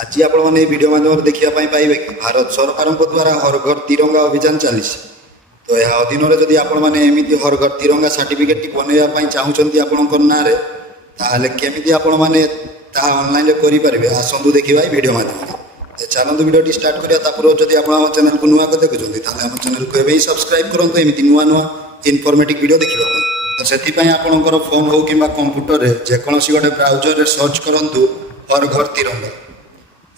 आज आपण मैंने भिड माध्यम देखा पाइबे कि भारत सरकार द्वारा हर घर तिरंगा अभियान चली। तो यह अधीन जदि आपमती हर घर तिरंगा सर्टिफिकेट बनवाई चाहूँगी आपंकर ना केमी आपने ऑनलाइन करेंगे आसतु देखा भिड माध्यम चलते भिडियो स्टार्ट करा जब आप चैनल को नुआ देखुं आम चैनल को एवं सब्सक्राइब करूँ एमती नुआ नुआ इनफॉर्मेटिव वीडियो देखा। तो से आपंकर फोन हो कि कंप्यूटर जेकोसी गोटे ब्राउजर सर्च करूँ हर घर तिरंगा।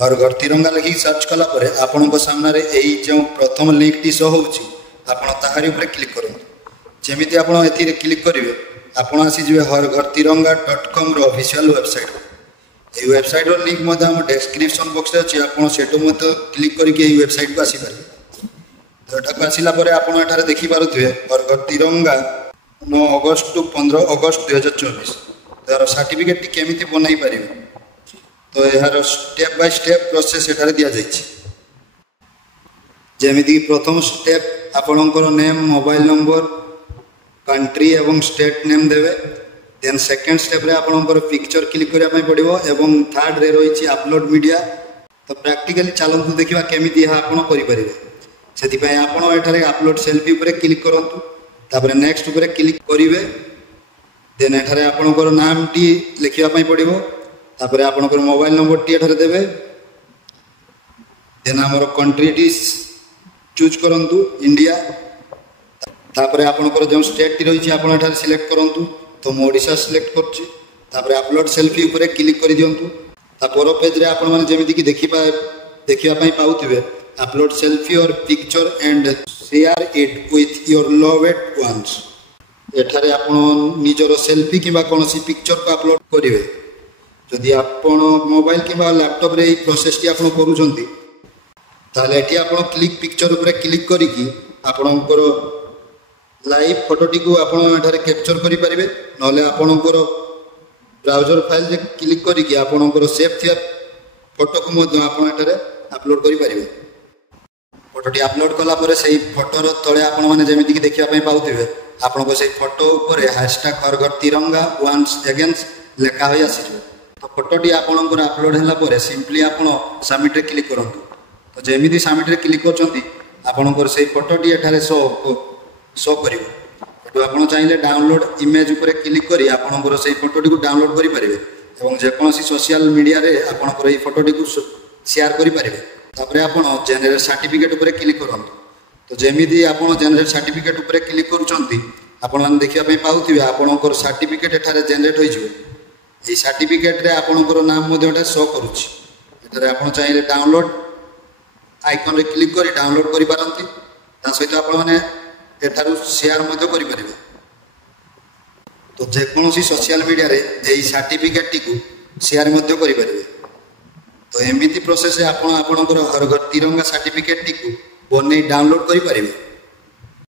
हर घर तिरंगा लिखिक सर्च कलापर आपण सामने यही जो प्रथम लिंक टी शो होची ताहारी ऊपर क्लिक करूँ। जमीती आप क्लिक करेंगे आप आसीजे हर घर तिरंगा.com ऑफिशियल वेबसाइट। ये वेबसाइट लिंक डिस्क्रिप्शन बॉक्स अच्छी आपको क्लिक करके वेबसाइट को आसीपारे। तो यहाँ आसला आप देखिपे हर घर तिरंगा 9 अगस्त टू 15 अगस्त 2024 तार सर्टिफिकेट केमी बनई पारे। तो यार स्टेप बाय स्टेप प्रोसेस एठारे दिया जाइए। जेमिति प्रथम स्टेप आपणकर नेम मोबाइल नंबर कंट्री एवं स्टेट नेम देवे। देन सेकेंड स्टेप रे आपणकर पिक्चर क्लिक करने पड़ो एवं थर्ड रे रही अपलोड मीडिया। तो प्रैक्टिकली चलतु देखा केमी आपड़ करेंगे से आपठारे अपलोड सेल्फी उपर क्लिक करूँ तापर नेक्स्ट उपर क्लिक करेंगे। देन एठारे आपणकर नाम टी लिखापी पड़ो तापर आपणकर मोबाइल नंबर टी एठारे देवे। देन आमर कंट्री टी चूज करूँ इंडिया। तापर आपणकर जो स्टेट टी रही है सिलेक्ट करूँ। तो मु ओडिशा सिलेक्ट कर अपलोड सेल्फी उपर क्लिक कर दिंतु। तापर पेज रे आपण माने जेमिति कि देखिबा पाउथिबे upload selfie or picture and share it with your loved ones. एठारे आपण निजर सेल्फी किबा कोनोसी पिक्चर को अपलोड करिवे। जदि आपण मोबाइल किबा लैपटॉप रे प्रोसेस टी आपण करूछंती ताले एठी आपण क्लिक पिक्चर उपर क्लिक करिकि आपणकर लाइव फोटोटी को आपण एठारे कैप्चर करि परिबे। नले आपणकर ब्राउजर फाइल जे क्लिक करिकि आपणकर सेव थिया फोटो को मध्य आपण एठारे अपलोड करि परिबे। फोटोटी अपलोड कला परे सेही फोटोर तळे आपण माने जेमिति कि देखिबा पई पाउथिबे आपणको सेही फोटो ऊपर #हरघरतिरंगा वन्स अगेन्स्ट लेखा होई आसीजो। तो फोटोटी आपणकर अपलोड होला परे सिंपली आपण सबमिट रे क्लिक करंतु। तो जेमिति सबमिट रे क्लिक करचंती आपणकर सेही फोटोटी एठारे शो करिवो। तो आपण चाहिए डाउनलोड इमेज उपर क्लिक करी आपणकर सेही फोटोटी को डाउनलोड करि परिबे एवं जेकोसी सोशल मीडिया रे आपणकर एही फोटोटी को शेयर करि परिबे। तापर आपण जनरेट सर्टिफिकेट उपर क्लिक करंतु। तो जेमिति आपण जनरेट सर्टिफिकेट उपर क्लिक करूचंती आपण माने देखिबा पई पाउथिबे आपणकर सर्टिफिकेट एठारे जनरेट होई जिवो। एही सर्टिफिकेट रे आपणकर नाम मध्ये एटा शो करूची। एटारे आपण चाहिए डाउनलोड आइकन रे क्लिक करी डाउनलोड करि पारंती। ता सहित आपण माने एठारु शेयर मध्ये करि परिबे। तो जेकोसी सोशल मीडिया रे एही सर्टिफिकेट टी को शेयर मध्ये करि परिबे। तो एमिति प्रोसेस आपणकर हर घर तिरंगा सर्टिफिकेट टी को बनै डाउनलोड करि परिबे।